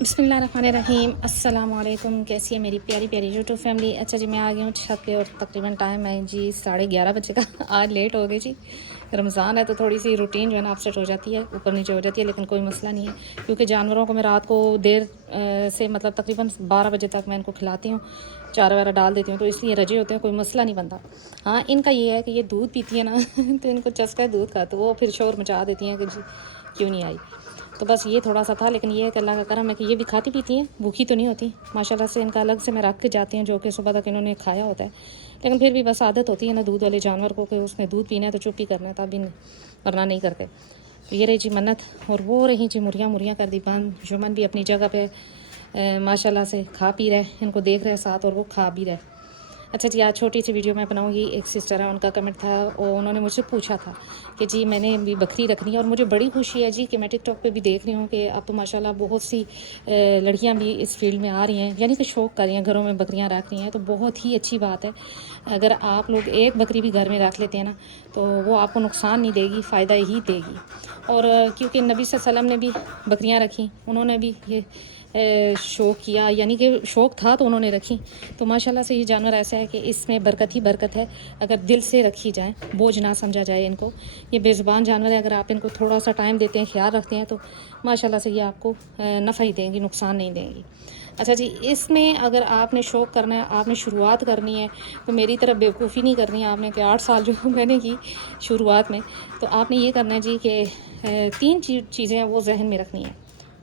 बिस्मिल्लाहिर्रहमानिर्रहीम। अस्सलाम वालेकुम। कैसी है मेरी प्यारी प्यारी यूट्यूब फैमिली। अच्छा जी, मैं आ गई हूँ छत पे और तकरीबन टाइम है जी 11:30 बजे का। आज लेट हो गई जी। रमज़ान है तो थोड़ी सी रूटीन जो है ना अपसेट हो जाती है, ऊपर नीचे हो जाती है, लेकिन कोई मसला नहीं है क्योंकि जानवरों को मैं रात को देर से मतलब तकरीबन 12 बजे तक मैं इनको खिलाती हूँ, चारा वारा डाल देती हूँ, तो इसलिए रजे होते हैं, कोई मसला नहीं बनता। हाँ, इनका ये है कि ये दूध पीती है ना तो इनको चस्का है दूध का, तो वो फिर शोर मचा देती हैं कि जी क्यों नहीं आई। तो बस ये थोड़ा सा था, लेकिन ये है कि अल्लाह का करम है कि ये भी खाती पीती हैं, भूखी तो नहीं होती माशाल्लाह से। इनका अलग से मैं रख के जाती हूँ जो कि सुबह तक इन्होंने खाया होता है, लेकिन फिर भी बस आदत होती है ना दूध वाले जानवर को कि उसने दूध पीना है तो चुप ही करना है, तब वरना नहीं करते। तो ये रही जी मन्नत, और वो रही जी मुर्गियाँ मुर्गियाँ कर दी बंद। जुमन भी अपनी जगह पे माशाल्लाह से खा पी रहे, इनको देख रहे साथ और वो खा भी रहे। अच्छा जी, आज छोटी सी वीडियो मैं बनाऊंगी। एक सिस्टर है, उनका कमेंट था और उन्होंने मुझसे पूछा था कि जी मैंने भी बकरी रखनी है, और मुझे बड़ी खुशी है जी कि मैं टिकटॉक पे भी देख रही हूँ कि अब तो माशाल्लाह बहुत सी लड़कियाँ भी इस फील्ड में आ रही हैं, यानी कि शौक़ कर रही हैं, घरों में बकरियाँ रख रही हैं, तो बहुत ही अच्छी बात है। अगर आप लोग एक बकरी भी घर में रख लेते हैं ना तो वो आपको नुकसान नहीं देगी, फ़ायदा ही देगी। और क्योंकि नबी सल्लल्लाहु अलैहि वसल्लम ने भी बकरियाँ रखी, उन्होंने भी ये शौक़ किया, यानी कि शौक़ था तो उन्होंने रखी। तो माशाल्लाह से ये जानवर ऐसा है कि इसमें बरकत ही बरकत है अगर दिल से रखी जाए, बोझ ना समझा जाए इनको। ये बेज़ुबान जानवर है, अगर आप इनको थोड़ा सा टाइम देते हैं, ख्याल रखते हैं, तो माशाल्लाह से ये आपको नफ़ा ही देंगी, नुकसान नहीं देंगी। अच्छा जी, इसमें अगर आपने शौक़ करना है, आपने शुरुआत करनी है, तो मेरी तरह बेवकूफ़ी नहीं करनी है आपने कि 8 साल जो मैंने की शुरुआत में। तो आपने ये करना है जी कि 3 चीज़ें हैं वो जहन में रखनी है।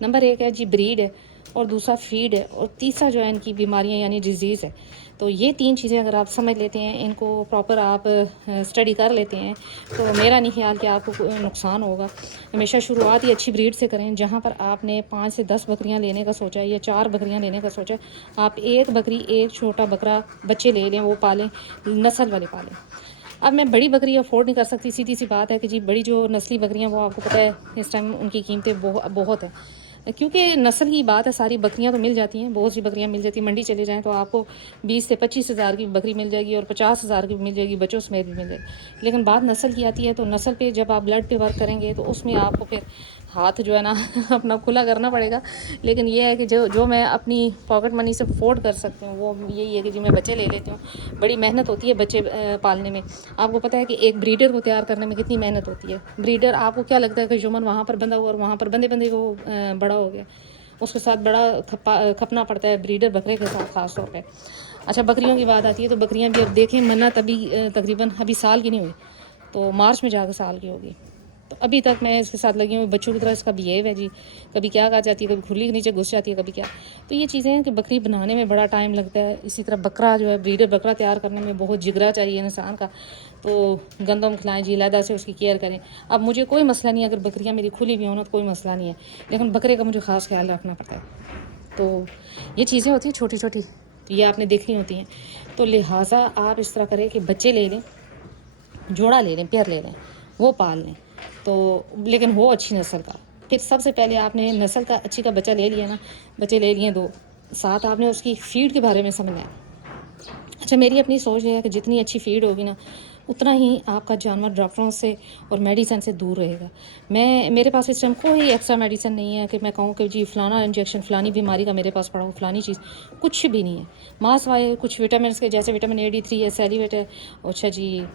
नंबर 1 है जी ब्रीड है, और दूसरा फीड है, और तीसरा जो है इनकी बीमारियां यानी डिजीज़ है। तो ये 3 चीज़ें अगर आप समझ लेते हैं, इनको प्रॉपर आप स्टडी कर लेते हैं, तो मेरा नहीं ख्याल कि आपको कोई नुकसान होगा। हमेशा शुरुआत ही अच्छी ब्रीड से करें। जहाँ पर आपने 5 से 10 बकरियां लेने का सोचा है या 4 बकरियां लेने का सोचा है, आप एक बकरी, एक छोटा बकरा बच्चे ले लें, वो पालें, नस्ल वाले पालें। अब मैं बड़ी बकरी अफोर्ड नहीं कर सकती, सीधी सी बात है कि जी बड़ी जो नस्ली बकरियां, वो आपको पता है इस टाइम उनकी कीमतें बहुत है, क्योंकि नस्ल की बात है। सारी बकरियां तो मिल जाती हैं, बहुत सी बकरियां मिल जाती हैं। मंडी चले जाएं तो आपको 20 से 25 हज़ार की बकरी मिल जाएगी, और 50 हज़ार की भी मिल जाएगी, बच्चों समेत भी मिल जाएगी। लेकिन बात नस्ल की आती है, तो नस्ल पे जब आप ब्लड पे वर्क करेंगे तो उसमें आपको फिर हाथ जो है ना अपना खुला करना पड़ेगा। लेकिन ये है कि जो मैं अपनी पॉकेट मनी से अफोर्ड कर सकती हूँ वो यही है कि जी मैं बच्चे ले लेती हूँ। बड़ी मेहनत होती है बच्चे पालने में। आपको पता है कि एक ब्रीडर को तैयार करने में कितनी मेहनत होती है। ब्रीडर, आपको क्या लगता है कि जुमन वहाँ पर बंधा हुआ और वहाँ पर बंदे बंदे वो बड़ा हो गया, उसके साथ बड़ा खपना पड़ता है ब्रीडर बकरे के साथ ख़ास तौर पे। अच्छा, बकरियों की बात आती है तो बकरियां भी अब देखें, मन्नत अभी तकरीबन अभी साल की नहीं हुई, तो मार्च में जाकर साल की होगी। तो अभी तक मैं इसके साथ लगी हूँ, बच्चों की तरह इसका बिहेव है जी। कभी क्या खा जाती है, कभी खुली के नीचे घुस जाती है, कभी क्या। तो ये चीज़ें हैं कि बकरी बनाने में बड़ा टाइम लगता है। इसी तरह बकरा जो है, ब्रीडर बकरा तैयार करने में बहुत जिगरा चाहिए इंसान का। तो गंदम खिलाएं जी, अलहदा से उसकी केयर करें। अब मुझे कोई मसला नहीं है अगर बकरियां मेरी खुली हुई हों तो कोई मसला नहीं है, लेकिन बकरे का मुझे ख़ास ख्याल रखना पड़ता है। तो ये चीज़ें होती हैं छोटी छोटी, तो ये आपने देखनी होती हैं। तो लिहाजा आप इस तरह करें कि बच्चे ले लें, जोड़ा ले लें, पेयर ले लें, वो पाल लें, तो लेकिन हो अच्छी नस्ल का। फिर सबसे पहले आपने नस्ल का अच्छी का बच्चा ले लिया ना, बच्चे ले लिए 2, साथ आपने उसकी फ़ीड के बारे में समझना है। अच्छा, मेरी अपनी सोच है कि जितनी अच्छी फ़ीड होगी ना, उतना ही आपका जानवर डॉक्टरों से और मेडिसिन से दूर रहेगा। मेरे पास इस टाइम कोई एक्स्ट्रा मेडिसिन नहीं है कि मैं कहूँ कि जी फ़लाना इंजेक्शन फ़लानी बीमारी का मेरे पास पड़ा हो, फ़लानी चीज़, कुछ भी नहीं है। मास वाए कुछ विटामिन के, जैसे विटामिन A D3 है, सेलिवेट है, अच्छा जी,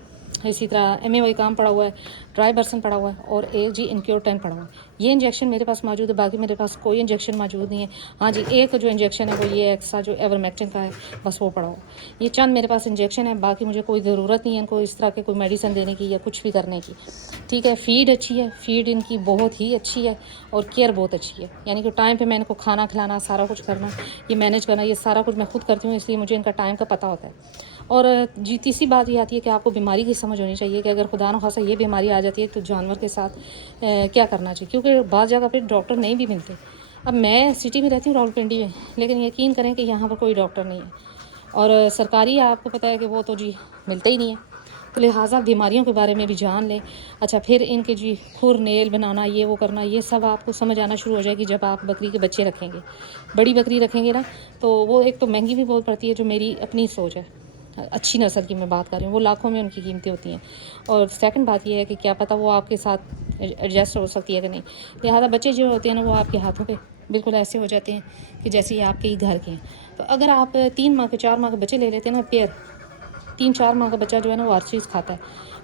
इसी तरह MAY काम पड़ा हुआ है, ट्राई बर्सन पड़ा हुआ है, और एक जी इनक्योर 10 पड़ा हुआ है। ये इंजेक्शन मेरे पास मौजूद है, बाकी मेरे पास कोई इंजेक्शन मौजूद नहीं है। हाँ जी, एक जो इंजेक्शन है वो ये एक्स्ट्रा जो एवरमेक्टिन का है, बस वो पड़ा हुआ। ये चंद मेरे पास इंजेक्शन है, बाकी मुझे कोई ज़रूरत नहीं है इनको इस तरह के कोई मेडिसिन देने की या कुछ भी करने की। ठीक है, फ़ीड अच्छी है, फ़ीड इनकी बहुत ही अच्छी है, और केयर बहुत अच्छी है, यानी कि टाइम पे मैं इनको खाना खिलाना, सारा कुछ करना, ये मैनेज करना, ये सारा कुछ मैं खुद करती हूँ, इसलिए मुझे इनका टाइम का पता होता है। और जी तीसरी बात ये आती है कि आपको बीमारी की समझ होनी चाहिए कि अगर खुदा न खासा ये बीमारी आ जाती है तो जानवर के साथ क्या करना चाहिए, क्योंकि बाज़ जगह पे डॉक्टर नहीं भी मिलते। अब मैं सिटी में रहती हूँ, रावलपिंडी में, लेकिन यकीन करें कि यहाँ पर कोई डॉक्टर नहीं है, और सरकारी आपको पता है कि वो तो जी मिलते ही नहीं है। तो लिहाजा बीमारियों के बारे में भी जान लें। अच्छा, फिर इनके जी खुर नेल बनाना, ये वो करना, ये सब आपको समझ आना शुरू हो जाएगी जब आप बकरी के बच्चे रखेंगे। बड़ी बकरी रखेंगे ना तो वो एक तो महंगी भी बहुत पड़ती है, जो मेरी अपनी सोच है, अच्छी नस्ल की मैं बात कर रही हूँ, वो लाखों में उनकी कीमतें होती हैं। और सेकंड बात ये है कि क्या पता वो आपके साथ एडजस्ट हो सकती है कि नहीं। लिहाजा बच्चे जो होते हैं ना, वो आपके हाथों पे बिल्कुल ऐसे हो जाते हैं कि जैसे ये आपके ही घर के हैं। तो अगर आप 3 माह के 4 माह के बच्चे ले लेते हैं ना पेयर, 3-4 माह का बच्चा जो है ना वो हर चीज़ खाता है,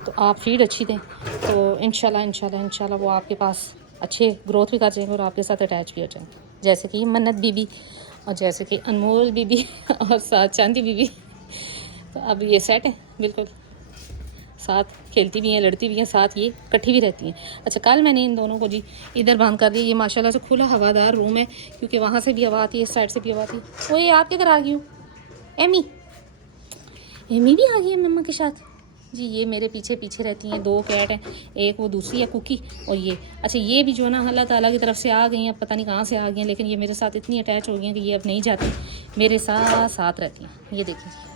तो आप फीड अच्छी दें तो इंशाल्लाह वो आपके पास अच्छे ग्रोथ भी कर जाएंगे और आपके साथ अटैच भी हो जाएंगे, जैसे कि मन्नत बीबी और जैसे कि अनमोल बीबी और साथ चांदी बीबी। तो अब ये सेट है, बिल्कुल साथ खेलती भी हैं, लड़ती भी हैं, साथ ये इकट्ठी भी रहती हैं। अच्छा, कल मैंने इन दोनों को जी इधर बंद कर दिया। ये माशाल्लाह से खुला हवादार रूम है, क्योंकि वहाँ से भी हवा आती है, इस साइड से भी हवा आती है। वो ये आप किधर आ गई हूँ? एमी एमी भी आ गई है मम्मा के साथ जी। ये मेरे पीछे पीछे रहती हैं, 2 कैट हैं, एक वो दूसरी है कुकी और ये। अच्छा, ये भी जो है ना अल्लाह ताला की तरफ से आ गई हैं, पता नहीं कहाँ से आ गई हैं, लेकिन ये मेरे साथ इतनी अटैच हो गई हैं कि ये अब नहीं जाती, मेरे साथ साथ रहती हैं। ये देखिए।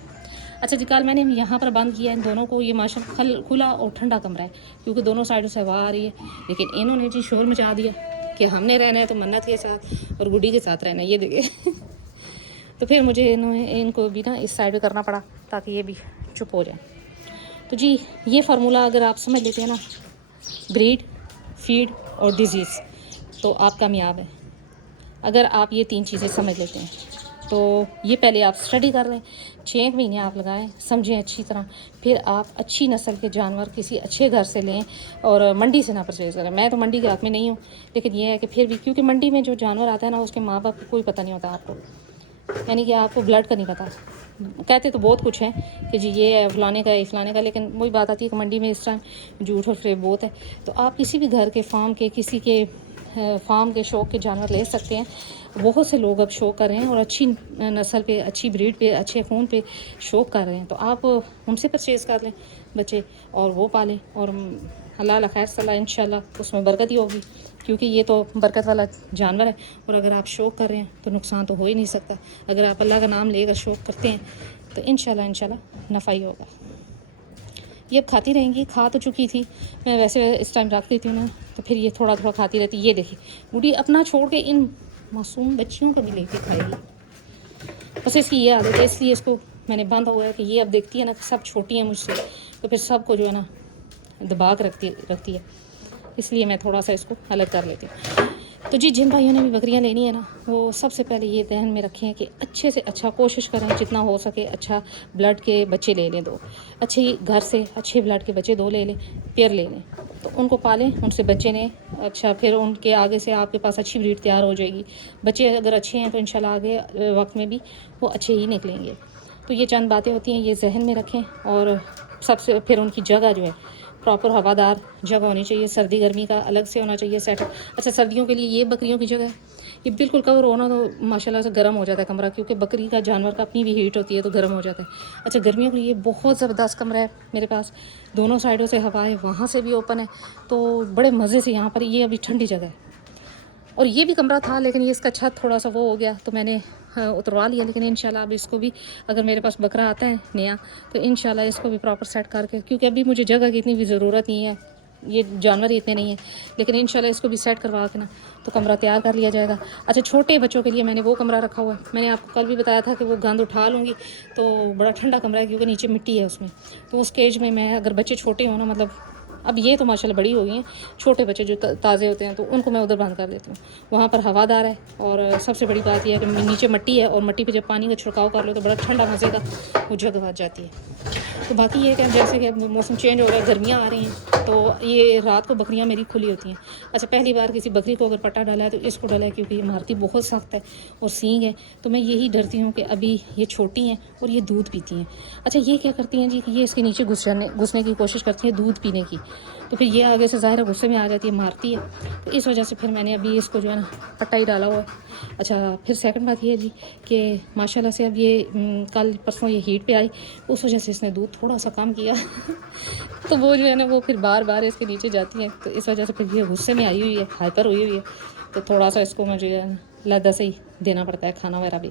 अच्छा जी, कल मैंने यहाँ पर बंद किया इन दोनों को। ये माशाल्लाह खुला और ठंडा कमरा है, क्योंकि दोनों साइडों से हवा आ रही है, लेकिन इन्होंने जी शोर मचा दिया कि हमने रहना है तो मन्नत के साथ और गुड्डी के साथ रहना है। ये देखिए। तो फिर मुझे इनको भी ना इस साइड पे करना पड़ा ताकि ये भी चुप हो जाए। तो जी ये फार्मूला अगर आप समझ लेते हैं ना, ब्रीड, फीड और डिजीज़, तो आप कामयाब हैं। अगर आप ये 3 चीज़ें समझ लेते हैं तो ये पहले आप स्टडी कर लें, 6 महीने आप लगाएं, समझें अच्छी तरह, फिर आप अच्छी नस्ल के जानवर किसी अच्छे घर से लें और मंडी से ना परचेज़ करें। मैं तो मंडी के हाथ में नहीं हूँ, लेकिन ये है कि फिर भी, क्योंकि मंडी में जो जानवर आता है ना उसके माँ बाप को कोई पता नहीं होता आपको, यानी कि आपको ब्लड का नहीं पता। कहते तो बहुत कुछ है कि जी ये है फलाने का है फलाने का, लेकिन वही बात आती है कि मंडी में इस टाइम झूठ और फ्रेब बहुत है। तो आप किसी भी घर के फार्म के, किसी के फार्म के शौक के जानवर ले सकते हैं। बहुत से लोग अब शौक कर रहे हैं और अच्छी नस्ल पे, अच्छी ब्रीड पे, अच्छे खून पे शौक कर रहे हैं। तो आप हमसे परचेज़ कर लें बच्चे और वो पालें, और अल्लाह खैर सलाह इंशाल्लाह उसमें बरकत ही होगी, क्योंकि ये तो बरकत वाला जानवर है। और अगर आप शौक कर रहे हैं तो नुकसान तो हो ही नहीं सकता। अगर आप अल्लाह का नाम लेकर शौक करते हैं तो इंशाल्लाह नफ़ा ही होगा। ये अब खाती रहेंगी, खा तो चुकी थी, मैं वैसे इस टाइम रख देती हूँ ना, तो फिर ये थोड़ा थोड़ा खाती रहती। ये देखिए बूढ़ी अपना छोड़ के इन मासूम बच्चियों को भी लेके खाएगी। बस इसकी ये आदत है, इसलिए इसको मैंने बांधा हुआ है कि ये अब देखती है ना कि सब छोटी हैं मुझसे, तो फिर सबको जो है ना दबा के रखती है, इसलिए मैं थोड़ा सा इसको अलग कर लेती हूँ। तो जी जिन भाइयों ने भी बकरियां लेनी है ना, वो सबसे पहले ये ध्यान में रखें कि अच्छे से अच्छा कोशिश करें, जितना हो सके अच्छा ब्लड के बच्चे ले लें, 2 अच्छे घर से अच्छे ब्लड के बच्चे 2 ले लें, पेयर ले लें, तो उनको पालें, उनसे बच्चे ने अच्छा, फिर उनके आगे से आपके पास अच्छी ब्रीड तैयार हो जाएगी। बच्चे अगर अच्छे हैं तो इंशाल्लाह आगे वक्त में भी वो अच्छे ही निकलेंगे। तो ये चंद बातें होती हैं, ये जहन में रखें। और सबसे फिर उनकी जगह जो है प्रॉपर हवादार जगह होनी चाहिए, सर्दी गर्मी का अलग से होना चाहिए सेट। अच्छा, सर्दियों के लिए ये बकरियों की जगह ये बिल्कुल कवर होना, तो माशाल्लाह से गर्म हो जाता है कमरा, क्योंकि बकरी का जानवर का अपनी भी हीट होती है तो गर्म हो जाता है। अच्छा, गर्मियों के लिए बहुत ज़बरदस्त कमरा है मेरे पास, दोनों साइडों से हवा है, वहाँ से भी ओपन है, तो बड़े मज़े से यहाँ पर। ये अभी ठंडी जगह है, और ये भी कमरा था लेकिन ये इसका छत थोड़ा सा वो हो गया तो मैंने उतरवा लिया। लेकिन इंशाल्लाह अब इसको भी, अगर मेरे पास बकरा आता है नया, तो इंशाल्लाह इसको भी प्रॉपर सेट करके, क्योंकि अभी मुझे जगह की इतनी भी ज़रूरत नहीं है, ये जानवर ही इतने नहीं है, लेकिन इंशाल्लाह इसको भी सेट करवा के ना तो कमरा तैयार कर लिया जाएगा। अच्छा, छोटे बच्चों के लिए मैंने वो कमरा रखा हुआ है, मैंने आपको कल भी बताया था कि वो गंद उठा लूँगी, तो बड़ा ठंडा कमरा है क्योंकि नीचे मिट्टी है उसमें। तो उस केज में मैं, अगर बच्चे छोटे हों ना, मतलब अब ये तो माशाल्लाह बड़ी हो गई हैं, छोटे बच्चे जो ताज़े होते हैं तो उनको मैं उधर बंद कर देती हूँ। वहाँ पर हवादार है, और सबसे बड़ी बात यह है कि नीचे मिट्टी है, और मिट्टी पे जब पानी का छिड़काव कर लो तो बड़ा ठंडा मज़े का वो जगह आ जाती है। तो बाकी ये कि जैसे कि मौसम चेंज हो रहा है, गर्मियाँ आ रही हैं, तो ये रात को बकरियाँ मेरी खुली होती हैं। अच्छा, पहली बार किसी बकरी को अगर पट्टा डाला है तो इसको डाला है, क्योंकि ये मारती बहुत सख्त है और सींग है, तो मैं यही डरती हूँ कि अभी ये छोटी हैं और ये दूध पीती हैं। अच्छा, ये क्या करती हैं जी कि ये इसके नीचे घुसने की कोशिश करती हैं दूध पीने की, तो फिर ये आगे से ज़ाहिर गुस्से में आ जाती है, मारती है, तो इस वजह से फिर मैंने अभी इसको जो है ना पट्टा ही डाला हुआ है। अच्छा, फिर सेकंड बात ये है जी कि माशाल्लाह से अब ये कल परसों ये हीट पे आई, उस वजह से इसने दूध थोड़ा सा कम किया तो वो जो है ना वो फिर बार बार इसके नीचे जाती है, तो इस वजह से फिर ये गुस्से में आई हुई है, हाइपर हुई हुई है, तो थोड़ा सा इसको मुझे लद्दा से ही देना पड़ता है खाना वगैरह भी।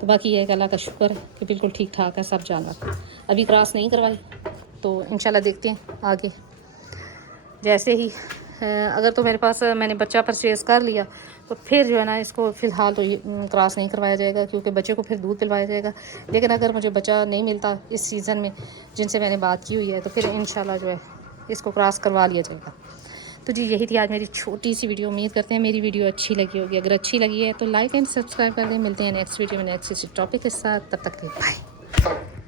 तो बाकी ये है कि अल्लाह का शुक्र है कि बिल्कुल ठीक ठाक है सब जानवर। अभी क्रॉस नहीं करवाई, तो इंशाल्लाह देखते हैं आगे जैसे ही अगर तो मेरे पास मैंने बच्चा परचेज़ कर लिया तो फिर जो है ना इसको फ़िलहाल तो क्रॉस नहीं करवाया जाएगा, क्योंकि बच्चे को फिर दूध पिलवाया जाएगा। लेकिन अगर मुझे बच्चा नहीं मिलता इस सीज़न में जिनसे मैंने बात की हुई है, तो फिर इंशाल्लाह जो है इसको क्रॉस करवा लिया जाएगा। तो जी यही थी आज मेरी छोटी सी वीडियो। उम्मीद करते हैं मेरी वीडियो अच्छी लगी होगी। अगर अच्छी लगी है तो लाइक एंड सब्सक्राइब कर दें। मिलते हैं नेक्स्ट वीडियो में नेक्स्ट टॉपिक के साथ। तब तक के लिए बाय।